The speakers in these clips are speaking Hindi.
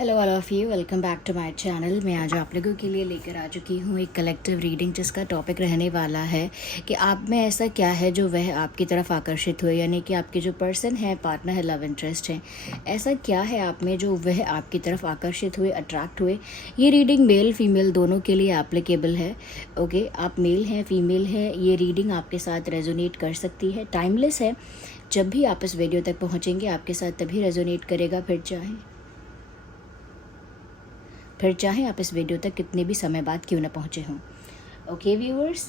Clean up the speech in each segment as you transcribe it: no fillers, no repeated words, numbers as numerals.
Hello all of you, welcome back to my channel. मैं आज आप लोगों के लिए लेकर आ चुकी हूँ एक कलेक्टिव रीडिंग, जिसका टॉपिक रहने वाला है कि आप में ऐसा क्या है जो वह आपकी तरफ आकर्षित हुए, यानी कि आपके जो पर्सन है, पार्टनर है, लव इंटरेस्ट है, ऐसा क्या है आप में जो वह आपकी तरफ आकर्षित हुए, अट्रैक्ट हुए। ये रीडिंग मेल फीमेल दोनों के लिए एप्लीकेबल है। ओके, आप मेल हैं, फीमेल है, ये रीडिंग आपके साथ रेजोनेट कर सकती है, टाइमलेस है। जब भी आप इस वीडियो तक पहुँचेंगे आपके साथ तभी रेजोनेट करेगा, फिर चाहे आप इस वीडियो तक कितने भी समय बाद क्यों ना पहुँचे हों। ओके व्यूअर्स,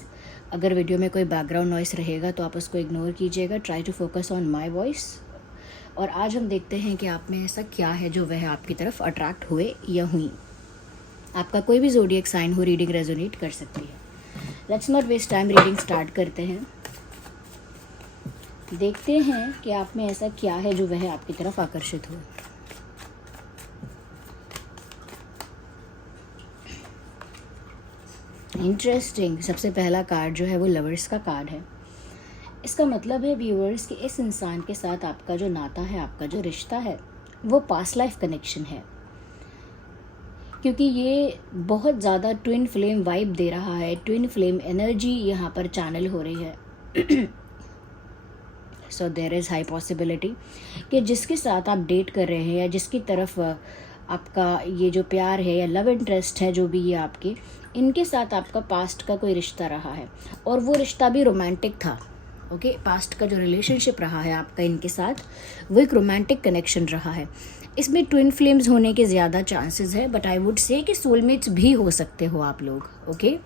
अगर वीडियो में कोई बैकग्राउंड नॉइस रहेगा तो आप उसको इग्नोर कीजिएगा। Try to focus on my voice. और आज हम देखते हैं कि आप में ऐसा क्या है जो वह आपकी तरफ अट्रैक्ट हुए या हुई। आपका कोई भी ज़ोडिएक साइन हो, रीडिंग रेजोनेट कर सकती है। Let's not waste time, reading start करते हैं। देखते हैं कि आप में ऐसा क्या है जो वह आपकी तरफ आकर्षित हुए। इंटरेस्टिंग, सबसे पहला कार्ड जो है वो लवर्स का कार्ड है। इसका मतलब है व्यूअर्स कि इस इंसान के साथ आपका जो नाता है, आपका जो रिश्ता है, वो पास्ट लाइफ कनेक्शन है, क्योंकि ये बहुत ज़्यादा ट्विन फ्लेम वाइब दे रहा है। ट्विन फ्लेम एनर्जी यहाँ पर चैनल हो रही है। So there is high possibility कि जिसके साथ आप डेट कर रहे हैं या जिसकी तरफ आपका ये जो प्यार है या लव इंटरेस्ट है, जो भी ये आपके, इनके साथ आपका पास्ट का कोई रिश्ता रहा है और वो रिश्ता भी रोमांटिक था। ओके, पास्ट का जो रिलेशनशिप रहा है आपका इनके साथ, वो एक रोमांटिक कनेक्शन रहा है। इसमें ट्विन फ्लेम्स होने के ज़्यादा चांसेस है, बट आई वुड से कि सोलमेट्स भी हो सकते हो आप लोग। ओके,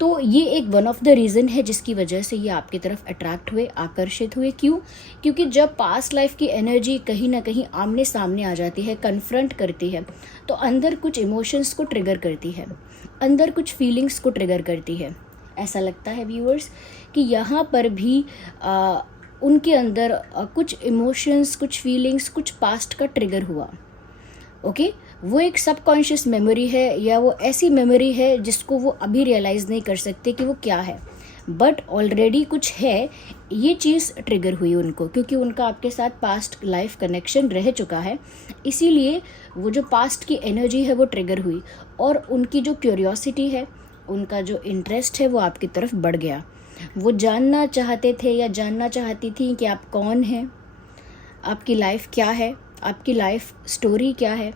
तो ये एक वन ऑफ द रीज़न है जिसकी वजह से ये आपकी तरफ अट्रैक्ट हुए, आकर्षित हुए। क्यों? क्योंकि जब पास्ट लाइफ की एनर्जी कहीं ना कहीं आमने सामने आ जाती है, कन्फ्रंट करती है, तो अंदर कुछ इमोशंस को ट्रिगर करती है, अंदर कुछ फीलिंग्स को ट्रिगर करती है। ऐसा लगता है व्यूअर्स कि यहाँ पर भी उनके अंदर कुछ इमोशंस, कुछ फीलिंग्स, कुछ पास्ट का ट्रिगर हुआ। ओके, वो एक सबकॉन्शियस मेमोरी है या वो ऐसी मेमोरी है जिसको वो अभी रियलाइज़ नहीं कर सकते कि वो क्या है, बट ऑलरेडी कुछ है। ये चीज़ ट्रिगर हुई उनको क्योंकि उनका आपके साथ पास्ट लाइफ कनेक्शन रह चुका है, इसीलिए वो जो पास्ट की एनर्जी है वो ट्रिगर हुई और उनकी जो क्यूरियोसिटी है, उनका जो इंटरेस्ट है वो आपकी तरफ बढ़ गया। वो जानना चाहते थे या जानना चाहती थी कि आप कौन हैं, आपकी लाइफ क्या है, आपकी लाइफ स्टोरी क्या है।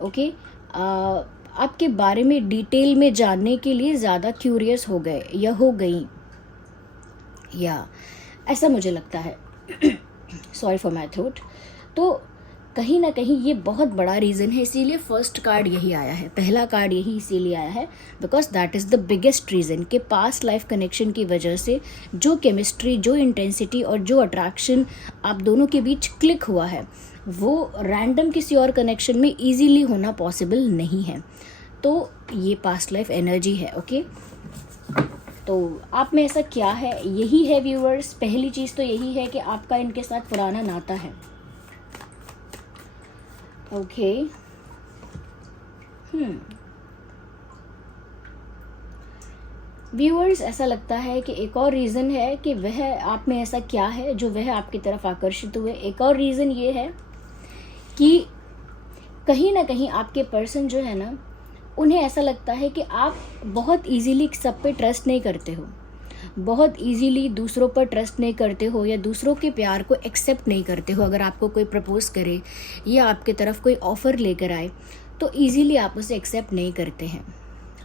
ओके, आपके बारे में डिटेल में जानने के लिए ज़्यादा क्यूरियस हो गए या हो गई, या ऐसा मुझे लगता है। Sorry for my throat. तो कहीं ना कहीं ये बहुत बड़ा रीज़न है, इसीलिए फर्स्ट कार्ड यही आया है, पहला कार्ड यही इसीलिए आया है because that is the biggest reason कि पास्ट लाइफ कनेक्शन की वजह से जो केमिस्ट्री, जो इंटेंसिटी और जो अट्रैक्शन आप दोनों के बीच क्लिक हुआ है, वो रैंडम किसी और कनेक्शन में इजीली होना पॉसिबल नहीं है। तो ये पास्ट लाइफ एनर्जी है। ओके, तो आप में ऐसा क्या है, यही है व्यूअर्स। पहली चीज़ तो यही है कि आपका इनके साथ पुराना नाता है। ओके, व्यूअर्स, ऐसा लगता है कि एक और रीज़न है कि वह आप में ऐसा क्या है जो वह आपकी तरफ आकर्षित हुए। एक और रीज़न ये है कि कहीं ना कहीं आपके पर्सन जो है ना, उन्हें ऐसा लगता है कि आप बहुत इजीली सब पे ट्रस्ट नहीं करते हो, बहुत इजीली दूसरों पर ट्रस्ट नहीं करते हो या दूसरों के प्यार को एक्सेप्ट नहीं करते हो। अगर आपको कोई प्रपोज करे या आपके तरफ कोई ऑफ़र लेकर आए तो इजीली आप उसे एक्सेप्ट नहीं करते हैं।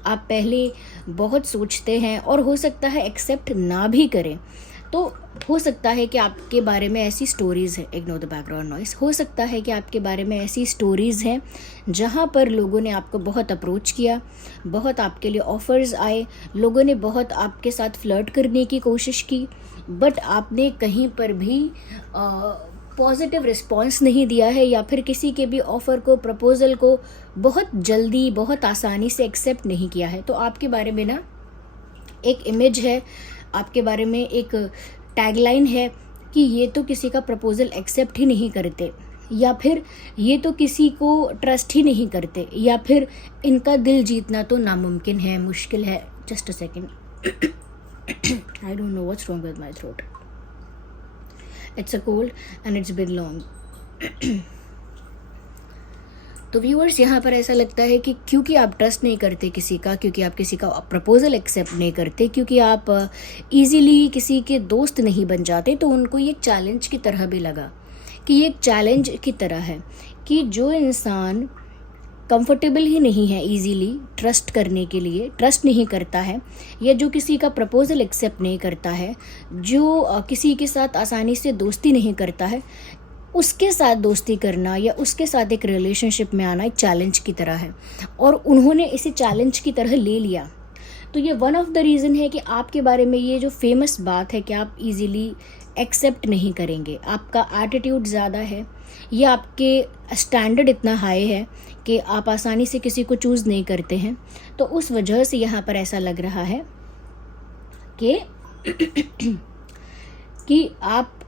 आप पहले बहुत सोचते हैं और हो सकता है एक्सेप्ट ना भी करें। तो हो सकता है कि आपके बारे में ऐसी स्टोरीज़ है, इग्नोर द बैकग्राउंड नॉइस, हो सकता है कि आपके बारे में ऐसी स्टोरीज़ हैं जहाँ पर लोगों ने आपको बहुत अप्रोच किया, बहुत आपके लिए ऑफ़र्स आए, लोगों ने बहुत आपके साथ फ्लर्ट करने की कोशिश की, बट आपने कहीं पर भी पॉजिटिव रिस्पॉन्स नहीं दिया है या फिर किसी के भी ऑफ़र को, प्रपोज़ल को बहुत जल्दी, बहुत आसानी से एक्सेप्ट नहीं किया है। तो आपके बारे में ना एक इमेज है, आपके बारे में एक टैगलाइन है कि ये तो किसी का प्रपोज़ल एक्सेप्ट ही नहीं करते, या फिर ये तो किसी को ट्रस्ट ही नहीं करते, या फिर इनका दिल जीतना तो नामुमकिन है, मुश्किल है। Just a second, I don't know what's wrong with my throat, it's a cold and it's been long. तो व्यूअर्स यहाँ पर ऐसा लगता है कि क्योंकि आप ट्रस्ट नहीं करते किसी का, क्योंकि आप किसी का प्रपोजल एक्सेप्ट नहीं करते, क्योंकि आप इजीली किसी के दोस्त नहीं बन जाते, तो उनको ये एक चैलेंज की तरह भी लगा कि ये एक चैलेंज की तरह है कि जो इंसान कंफर्टेबल ही नहीं है इजीली ट्रस्ट करने के लिए, ट्रस्ट नहीं करता है, या जो किसी का प्रपोजल एक्सेप्ट नहीं करता है, जो किसी के साथ आसानी से दोस्ती नहीं करता है, उसके साथ दोस्ती करना या उसके साथ एक रिलेशनशिप में आना एक चैलेंज की तरह है, और उन्होंने इसे चैलेंज की तरह ले लिया। तो ये वन ऑफ द रीज़न है कि आपके बारे में ये जो फेमस बात है कि आप इजीली एक्सेप्ट नहीं करेंगे, आपका एटीट्यूड ज़्यादा है, या आपके स्टैंडर्ड इतना हाई है कि आप आसानी से किसी को चूज़ नहीं करते हैं। तो उस वजह से यहाँ पर ऐसा लग रहा है कि कि आप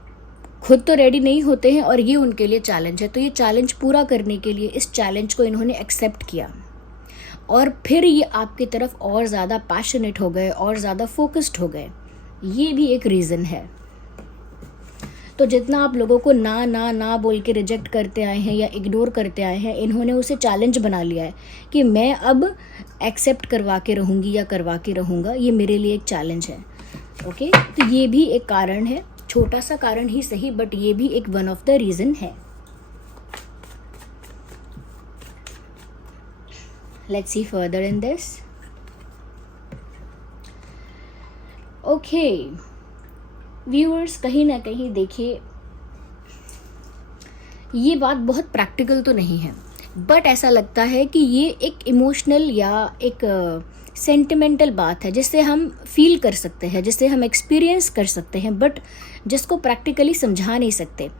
खुद तो रेडी नहीं होते हैं और ये उनके लिए चैलेंज है। तो ये चैलेंज पूरा करने के लिए इस चैलेंज को इन्होंने एक्सेप्ट किया, और फिर ये आपकी तरफ और ज़्यादा पैशनेट हो गए और ज़्यादा फोकस्ड हो गए। ये भी एक रीज़न है। तो जितना आप लोगों को ना ना ना बोल के रिजेक्ट करते आए हैं या इग्नोर करते आए हैं, इन्होंने उसे चैलेंज बना लिया है कि मैं अब एक्सेप्ट करवा के रहूँगी या करवा के रहूँगा, ये मेरे लिए एक चैलेंज है। ओके, तो ये भी एक कारण है, छोटा सा कारण ही सही, बट ये भी एक वन ऑफ द रीज़न है। Let's see further in this. Okay viewers, कहीं ना कहीं देखिए ये बात बहुत प्रैक्टिकल तो नहीं है, बट ऐसा लगता है कि ये एक इमोशनल या एक सेंटिमेंटल बात है जिससे हम फील कर सकते हैं, जिससे हम एक्सपीरियंस कर सकते हैं, बट जिसको प्रैक्टिकली समझा नहीं सकते।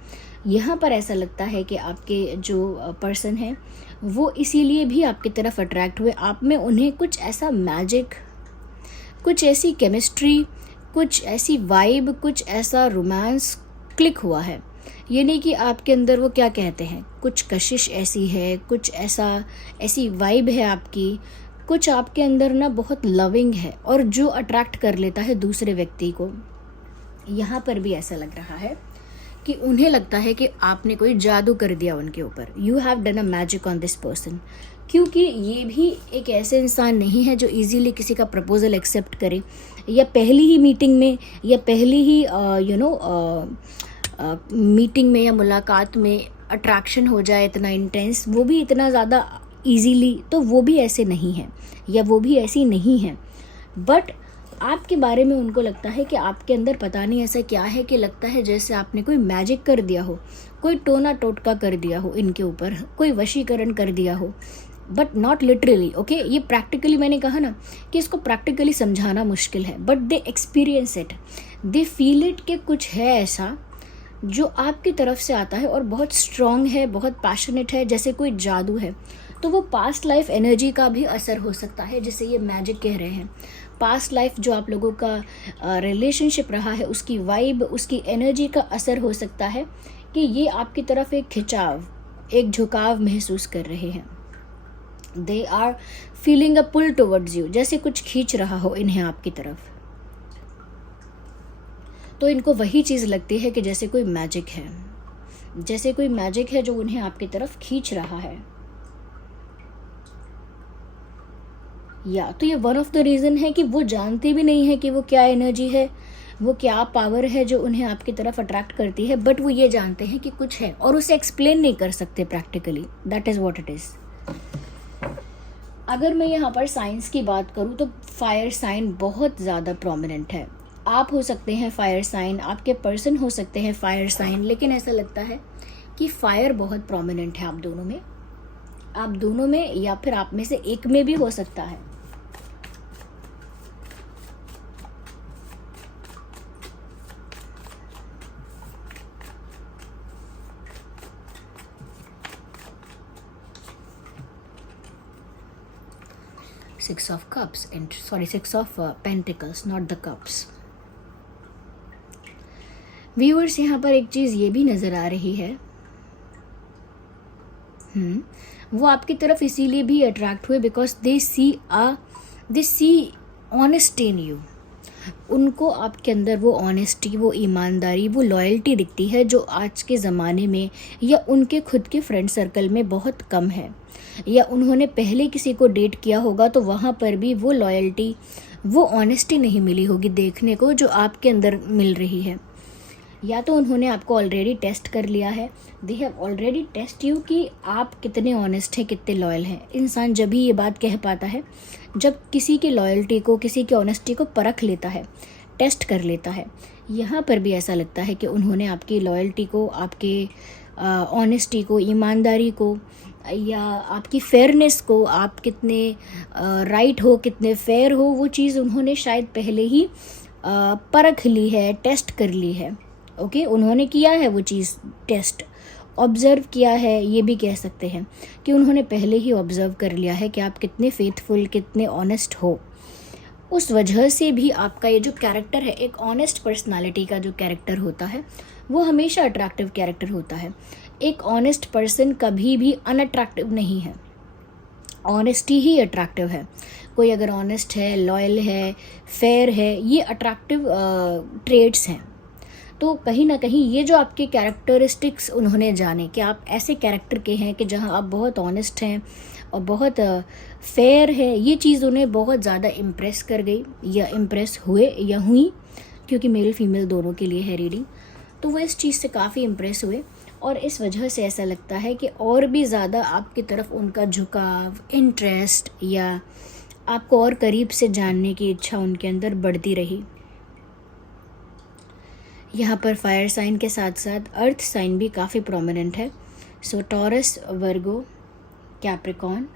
यहाँ पर ऐसा लगता है कि आपके जो पर्सन है वो इसीलिए भी आपकी तरफ अट्रैक्ट हुए, आप में उन्हें कुछ ऐसा मैजिक, कुछ ऐसी केमिस्ट्री, कुछ ऐसी वाइब, कुछ ऐसा रोमांस क्लिक हुआ है। ये नहीं कि आपके अंदर वो क्या कहते हैं, कुछ कशिश ऐसी है, कुछ ऐसी वाइब है आपकी, कुछ आपके अंदर ना बहुत लविंग है, और जो अट्रैक्ट कर लेता है दूसरे व्यक्ति को। यहाँ पर भी ऐसा लग रहा है कि उन्हें लगता है कि आपने कोई जादू कर दिया उनके ऊपर। You have done a magic on this person, क्योंकि ये भी एक ऐसे इंसान नहीं है जो इजीली किसी का प्रपोजल एक्सेप्ट करे, या पहली ही मीटिंग में या पहली ही मीटिंग में या मुलाकात में अट्रैक्शन हो जाए इतना इंटेंस, वो भी इतना ज़्यादा इजीली। तो वो भी ऐसे नहीं है या वो भी ऐसी नहीं है, बट आपके बारे में उनको लगता है कि आपके अंदर पता नहीं ऐसा क्या है कि लगता है जैसे आपने कोई मैजिक कर दिया हो, कोई टोना टोटका कर दिया हो इनके ऊपर, कोई वशीकरण कर दिया हो, बट नॉट लिटरली। ओके, ये प्रैक्टिकली, मैंने कहा ना कि इसको प्रैक्टिकली समझाना मुश्किल है, but they experience it, they feel it कि कुछ है ऐसा जो आपकी तरफ से आता है और बहुत स्ट्रॉन्ग है, बहुत पैशनेट है, जैसे कोई जादू है। तो वो पास्ट लाइफ एनर्जी का भी असर हो सकता है, जिसे ये मैजिक कह रहे हैं। पास्ट लाइफ जो आप लोगों का रिलेशनशिप रहा है, उसकी वाइब, उसकी एनर्जी का असर हो सकता है कि ये आपकी तरफ एक खिंचाव, एक झुकाव महसूस कर रहे हैं। They are feeling a pull towards you, जैसे कुछ खींच रहा हो इन्हें आपकी तरफ। तो इनको वही चीज़ लगती है कि जैसे कोई मैजिक है, जैसे कोई मैजिक है जो उन्हें आपकी तरफ खींच रहा है। या तो ये वन ऑफ द रीज़न है कि वो जानते भी नहीं है कि वो क्या एनर्जी है, वो क्या पावर है जो उन्हें आपकी तरफ अट्रैक्ट करती है, बट वो ये जानते हैं कि कुछ है और उसे एक्सप्लेन नहीं कर सकते practically. That is what it is. अगर मैं यहाँ पर साइंस की बात करूँ तो फायर साइन बहुत ज़्यादा प्रोमिनेंट है। आप हो सकते हैं फायर साइन, आपके पर्सन हो सकते हैं फायर साइन, लेकिन ऐसा लगता है कि फायर बहुत प्रोमिनेंट है आप दोनों में, या फिर आप में से एक में भी हो सकता है। Six of Cups and Six of Pentacles, not the Cups. Viewers, यहाँ पर एक चीज़ ये भी नज़र आ रही है, वो आपकी तरफ इसीलिए भी अट्रैक्ट हुए because they see honesty in you. उनको आपके अंदर वो ऑनेस्टी, वो ईमानदारी, वो लॉयल्टी दिखती है जो आज के ज़माने में या उनके खुद के फ्रेंड सर्कल में बहुत कम है। या उन्होंने पहले किसी को डेट किया होगा तो वहाँ पर भी वो लॉयल्टी, वो ऑनेस्टी नहीं मिली होगी देखने को जो आपके अंदर मिल रही है। या तो उन्होंने आपको ऑलरेडी टेस्ट कर लिया है, they have already test you कि आप कितने ऑनेस्ट हैं, कितने लॉयल हैं। इंसान जब ही ये बात कह पाता है जब किसी की लॉयल्टी को, किसी की ऑनेस्टी को परख लेता है, टेस्ट कर लेता है। यहाँ पर भी ऐसा लगता है कि उन्होंने आपकी लॉयल्टी को, आपके ऑनेस्टी को, ईमानदारी को या आपकी फेयरनेस को, आप कितने राइट हो, कितने फेयर हो, वो चीज़ उन्होंने शायद पहले ही परख ली है, टेस्ट कर ली है। ओके, उन्होंने किया है वो चीज़ टेस्ट, ऑब्ज़र्व किया है, ये भी कह सकते हैं कि उन्होंने पहले ही ऑब्ज़र्व कर लिया है कि आप कितने फेथफुल, कितने ऑनेस्ट हो। उस वजह से भी आपका ये जो कैरेक्टर है, एक ऑनेस्ट पर्सनालिटी का जो कैरेक्टर होता है वो हमेशा अट्रैक्टिव कैरेक्टर होता है। एक ऑनेस्ट पर्सन कभी भी अनअट्रैक्टिव नहीं है, ऑनेस्टी ही अट्रैक्टिव है। कोई अगर ऑनेस्ट है, लॉयल है, फेयर है, ये अट्रैक्टिव ट्रेड्स हैं। तो कहीं ना कहीं ये जो आपके कैरेक्टरिस्टिक्स उन्होंने जाने कि आप ऐसे कैरेक्टर के हैं कि जहां आप बहुत ऑनेस्ट हैं और बहुत फेयर है, ये चीज़ उन्हें बहुत ज़्यादा इम्प्रेस कर गई या इम्प्रेस हुए या हुई, क्योंकि मेल फीमेल दोनों के लिए है रीडिंग। तो वो इस चीज़ से काफ़ी इम्प्रेस हुए और इस वजह से ऐसा लगता है कि और भी ज़्यादा आपकी तरफ उनका झुकाव, इंटरेस्ट या आपको और करीब से जानने की इच्छा उनके अंदर बढ़ती रही। यहाँ पर फायर साइन के साथ साथ अर्थ साइन भी काफ़ी प्रोमिनेंट है। So Taurus, Virgo, Capricorn,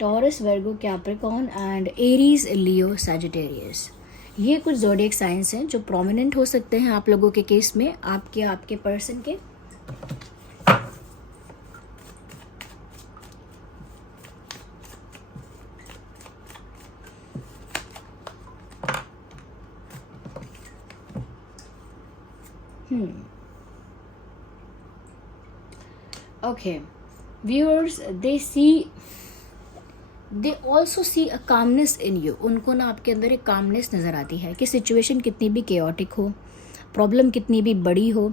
Taurus, Virgo, Capricorn and Aries, Leo, Sagittarius, ये कुछ ज़ोडिएक साइंस हैं जो प्रोमिनेंट हो सकते हैं आप लोगों के केस में, आपके पर्सन के। Okay, viewers, they also see a calmness in you. उनको ना आपके अंदर एक कामनेस नज़र आती है कि सिचुएशन कितनी भी केओटिक हो, प्रॉब्लम कितनी भी बड़ी हो,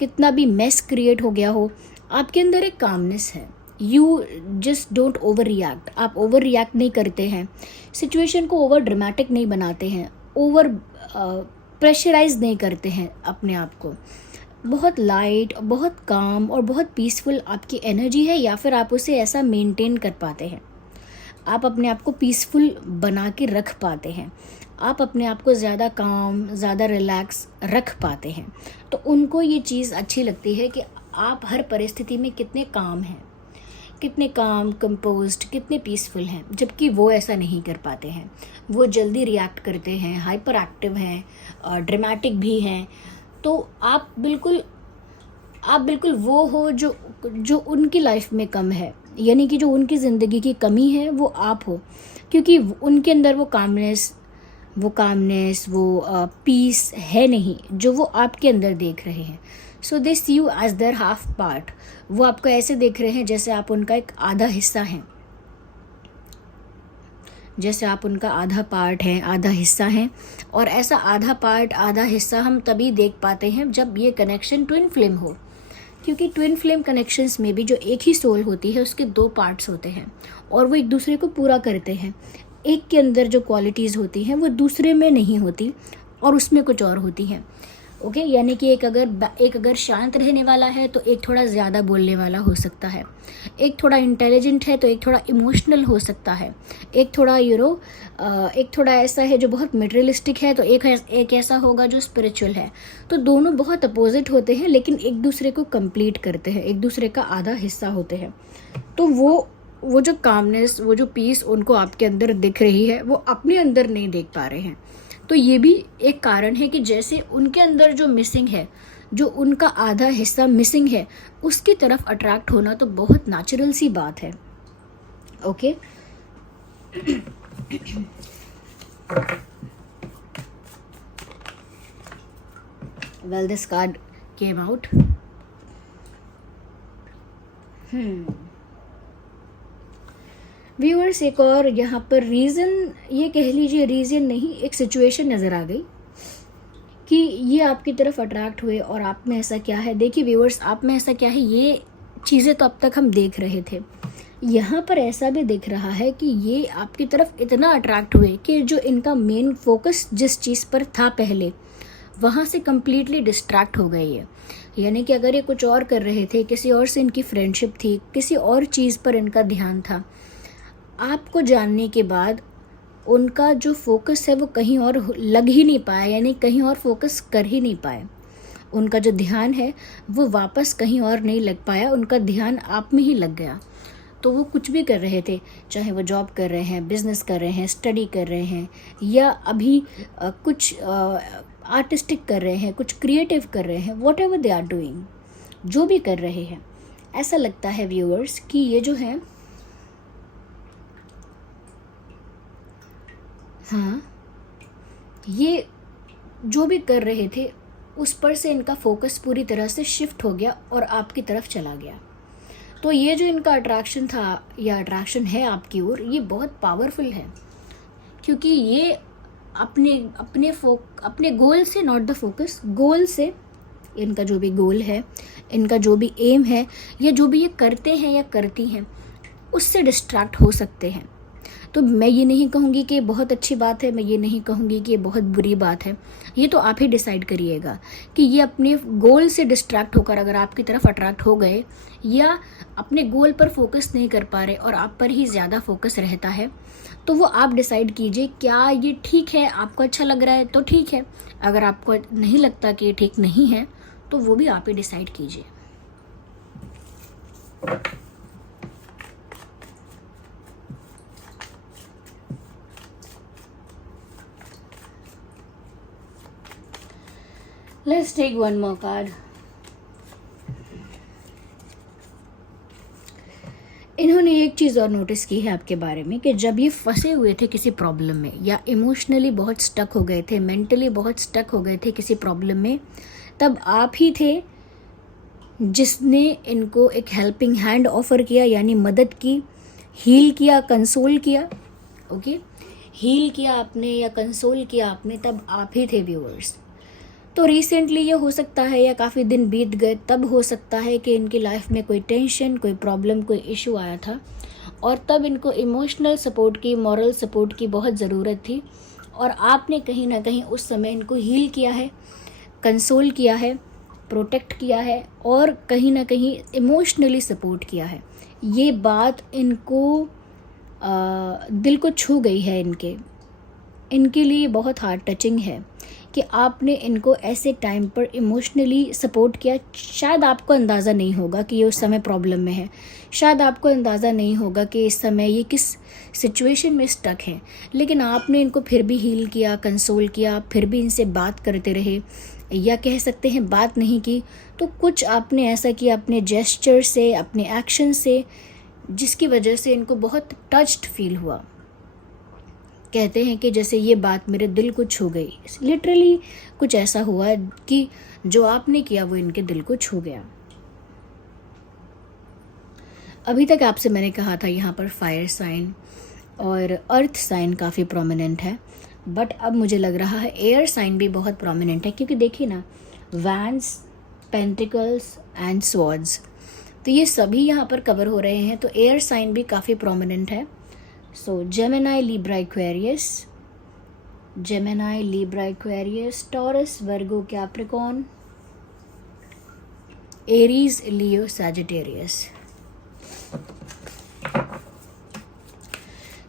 कितना भी मेस क्रिएट हो गया हो, आपके अंदर एक कामनेस है। You just don't over react, आप ओवर रिएक्ट नहीं करते हैं, सिचुएशन को ओवर ड्रामेटिक नहीं बनाते हैं, ओवर प्रेशराइज नहीं करते हैं अपने आप को। बहुत लाइट, बहुत काम और बहुत पीसफुल आपकी एनर्जी है, या फिर आप उसे ऐसा मेंटेन कर पाते हैं, आप अपने आप को पीसफुल बना के रख पाते हैं, आप अपने आप को ज़्यादा काम, ज़्यादा रिलैक्स रख पाते हैं। तो उनको ये चीज़ अच्छी लगती है कि आप हर परिस्थिति में कितने काम हैं, कितने काम, कंपोज्ड, कितने पीसफुल हैं, जबकि वो ऐसा नहीं कर पाते हैं। वो जल्दी रिएक्ट करते हैं, हाइपर एक्टिव हैं, ड्रामेटिक भी हैं। तो आप बिल्कुल वो हो जो उनकी लाइफ में कम है, यानी कि जो उनकी ज़िंदगी की कमी है वो आप हो, क्योंकि उनके अंदर वो कामनेस, वो पीस है नहीं जो वो आपके अंदर देख रहे हैं। So they see you as their half part, वो आपको ऐसे देख रहे हैं जैसे आप उनका एक आधा हिस्सा हैं, जैसे आप उनका आधा पार्ट हैं, आधा हिस्सा हैं। और ऐसा आधा पार्ट, आधा हिस्सा हम तभी देख पाते हैं जब ये कनेक्शन ट्विन फ्लेम हो, क्योंकि ट्विन फ्लेम कनेक्शंस में भी जो एक ही सोल होती है उसके दो पार्ट्स होते हैं और वो एक दूसरे को पूरा करते हैं। एक के अंदर जो क्वालिटीज़ होती हैं वो दूसरे में नहीं होती और उसमें कुछ और होती हैं। ओके, यानी कि एक अगर शांत रहने वाला है तो एक थोड़ा ज़्यादा बोलने वाला हो सकता है, एक थोड़ा इंटेलिजेंट है तो एक थोड़ा इमोशनल हो सकता है, एक थोड़ा एक थोड़ा ऐसा है जो बहुत मटेरियलिस्टिक है तो एक ऐसा होगा जो स्पिरिचुअल है। तो दोनों बहुत अपोजिट होते हैं लेकिन एक दूसरे को कंप्लीट करते हैं, एक दूसरे का आधा हिस्सा होते हैं। तो वो जो कामनेस, वो जो पीस उनको आपके अंदर दिख रही है वो अपने अंदर नहीं देख पा रहे हैं। तो ये भी एक कारण है कि जैसे उनके अंदर जो मिसिंग है, जो उनका आधा हिस्सा मिसिंग है, उसकी तरफ अट्रैक्ट होना तो बहुत नेचुरल सी बात है। Okay, well, this card came out. Viewers, एक और यहाँ पर रीज़न, ये कह लीजिए रीज़न नहीं, एक सिचुएशन नज़र आ गई कि ये आपकी तरफ अट्रैक्ट हुए और आप में ऐसा क्या है। देखिए व्यूअर्स, आप में ऐसा क्या है, ये चीज़ें तो अब तक हम देख रहे थे, यहाँ पर ऐसा भी दिख रहा है कि ये आपकी तरफ इतना अट्रैक्ट हुए कि जो इनका मेन फोकस जिस चीज़ पर था पहले, वहाँ से कम्प्लीटली डिस्ट्रैक्ट हो गई है। यानी कि अगर ये कुछ और कर रहे थे, किसी और से इनकी फ्रेंडशिप थी, किसी और चीज़ पर इनका ध्यान था, आपको जानने के बाद उनका जो फोकस है वो कहीं और लग ही नहीं पाया, यानी कहीं और फोकस कर ही नहीं पाए। उनका जो ध्यान है वो वापस कहीं और नहीं लग पाया, उनका ध्यान आप में ही लग गया। तो वो कुछ भी कर रहे थे, चाहे वो जॉब कर रहे हैं, बिजनेस कर रहे हैं, स्टडी कर रहे हैं, या अभी कुछ आर्टिस्टिक कर रहे हैं, कुछ क्रिएटिव कर रहे हैं, whatever they are doing, जो भी कर रहे हैं, ऐसा लगता है व्यूअर्स कि ये जो है, हाँ, ये जो भी कर रहे थे उस पर से इनका फोकस पूरी तरह से शिफ्ट हो गया और आपकी तरफ चला गया। तो ये जो इनका अट्रैक्शन था या अट्रैक्शन है आपकी ओर, ये बहुत पावरफुल है, क्योंकि ये अपने गोल से, नॉट द फोकस, गोल से, इनका जो भी गोल है, इनका जो भी एम है, या जो भी ये करते हैं या करती हैं, उससे डिस्ट्रैक्ट हो सकते हैं। तो मैं ये नहीं कहूँगी कि बहुत अच्छी बात है, मैं ये नहीं कहूँगी कि ये बहुत बुरी बात है, ये तो आप ही डिसाइड करिएगा कि ये अपने गोल से डिस्ट्रैक्ट होकर अगर आपकी तरफ अट्रैक्ट हो गए, या अपने गोल पर फोकस नहीं कर पा रहे और आप पर ही ज़्यादा फोकस रहता है, तो वो आप डिसाइड कीजिए क्या ये ठीक है। आपको अच्छा लग रहा है तो ठीक है, अगर आपको नहीं लगता कि ये ठीक नहीं है तो वो भी आप ही डिसाइड कीजिए। Let's take one more card. इन्होंने एक चीज़ और नोटिस की है आपके बारे में कि जब ये फंसे हुए थे किसी प्रॉब्लम में, या इमोशनली बहुत स्टक हो गए थे, मेंटली बहुत स्टक हो गए थे किसी प्रॉब्लम में, तब आप ही थे जिसने इनको एक हेल्पिंग हैंड ऑफर किया, यानी मदद की, हील किया, कंसोल किया। ओके, हील किया आपने या कंसोल किया आपने, तब आप ही थे व्यूअर्स। तो रिसेंटली ये हो सकता है, या काफ़ी दिन बीत गए, तब हो सकता है कि इनकी लाइफ में कोई टेंशन, कोई प्रॉब्लम, कोई इशू आया था और तब इनको इमोशनल सपोर्ट की, मॉरल सपोर्ट की बहुत ज़रूरत थी, और आपने कहीं ना कहीं उस समय इनको हील किया है, कंसोल किया है, प्रोटेक्ट किया है, और कहीं ना कहीं इमोशनली सपोर्ट किया है। ये बात इनको दिल को छू गई है, इनके लिए बहुत हार्ट टचिंग है कि आपने इनको ऐसे टाइम पर इमोशनली सपोर्ट किया। शायद आपको अंदाज़ा नहीं होगा कि ये उस समय प्रॉब्लम में है, शायद आपको अंदाज़ा नहीं होगा कि इस समय ये किस सिचुएशन में स्टक हैं, लेकिन आपने इनको फिर भी हील किया, कंसोल किया, फिर भी इनसे बात करते रहे, या कह सकते हैं बात नहीं की तो कुछ आपने ऐसा किया अपने जेस्चर से, अपने एक्शन से, जिसकी वजह से इनको बहुत टच्ड फील हुआ। कहते हैं कि जैसे ये बात मेरे दिल को छू गई, लिटरली कुछ ऐसा हुआ कि जो आपने किया वो इनके दिल को छू गया। अभी तक आपसे मैंने कहा था यहाँ पर फायर साइन और अर्थ साइन काफ़ी प्रोमिनेंट है, बट अब मुझे लग रहा है एयर साइन भी बहुत प्रोमिनेंट है, क्योंकि देखिए ना, वैंड्स, पेंटिकल्स एंड स्वॉर्ड्स, तो ये सभी यहाँ पर कवर हो रहे हैं, तो एयर साइन भी काफ़ी प्रोमिनेंट है। So Gemini, Libra, Aquarius, Gemini, Libra, Aquarius, Taurus, Virgo, Capricorn, Aries, Leo, Sagittarius.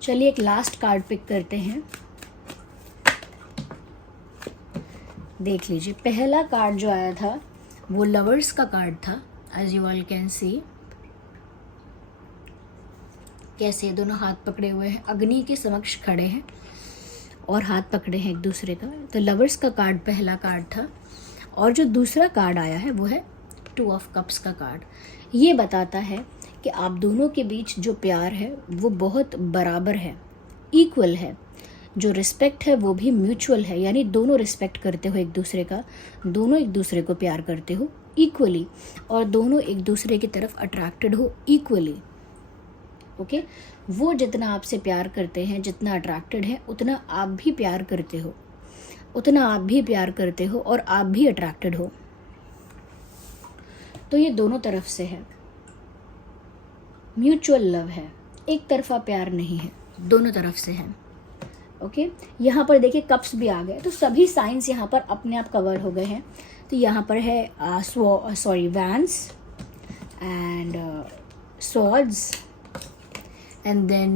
चलिए एक लास्ट कार्ड पिक करते हैं, देख लीजिए। पहला कार्ड जो आया था वो लवर्स का कार्ड था, as you all can see. कैसे दोनों हाथ पकड़े हुए हैं, अग्नि के समक्ष खड़े हैं और हाथ पकड़े हैं एक दूसरे का। तो लवर्स का कार्ड पहला कार्ड था, और जो दूसरा कार्ड आया है वो है 2 ऑफ कप्स का कार्ड। ये बताता है कि आप दोनों के बीच जो प्यार है वो बहुत बराबर है, इक्वल है, जो रिस्पेक्ट है वो भी म्यूचुअल है, यानी दोनों रिस्पेक्ट करते हो एक दूसरे का, दोनों एक दूसरे को प्यार करते हो इक्वली, और दोनों एक दूसरे की तरफ अट्रैक्टेड हो इक्वली। ओके, वो जितना आपसे प्यार करते हैं, जितना अट्रैक्टेड है, उतना आप भी प्यार करते हो, उतना आप भी प्यार करते हो और आप भी अट्रैक्टेड हो। तो ये दोनों तरफ से है, म्यूचुअल लव है, एक तरफा प्यार नहीं है, दोनों तरफ से है। ओके, यहाँ पर देखिए कप्स भी आ गए, तो सभी साइंस यहाँ पर अपने आप कवर हो गए हैं। तो यहाँ पर है wands and swords and then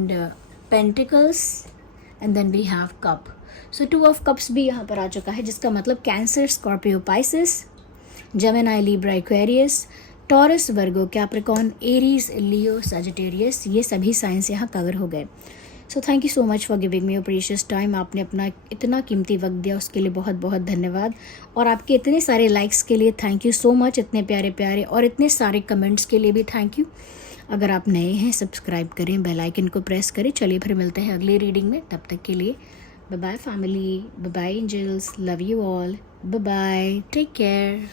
pentacles and then we have cup. So 2 of cups भी यहाँ पर आ चुका है, जिसका मतलब Cancer, Scorpio, Pisces, Gemini, Libra, Aquarius, Taurus, Virgo, Capricorn, Aries, Leo, Sagittarius, ये सभी साइंस यहाँ कवर हो गए। So thank you so much for giving me your precious time. आपने अपना इतना कीमती वक्त दिया, उसके लिए बहुत बहुत धन्यवाद। और आपके इतने सारे लाइक्स के लिए थैंक यू सो मच, इतने प्यारे प्यारे और इतने सारे कमेंट्स के लिए भी थैंक यू। अगर आप नए हैं सब्सक्राइब करें, बेल आइकन को प्रेस करें। चलिए फिर मिलते हैं अगली रीडिंग में, तब तक के लिए bye bye family, bye bye angels, love you all, bye bye, take care.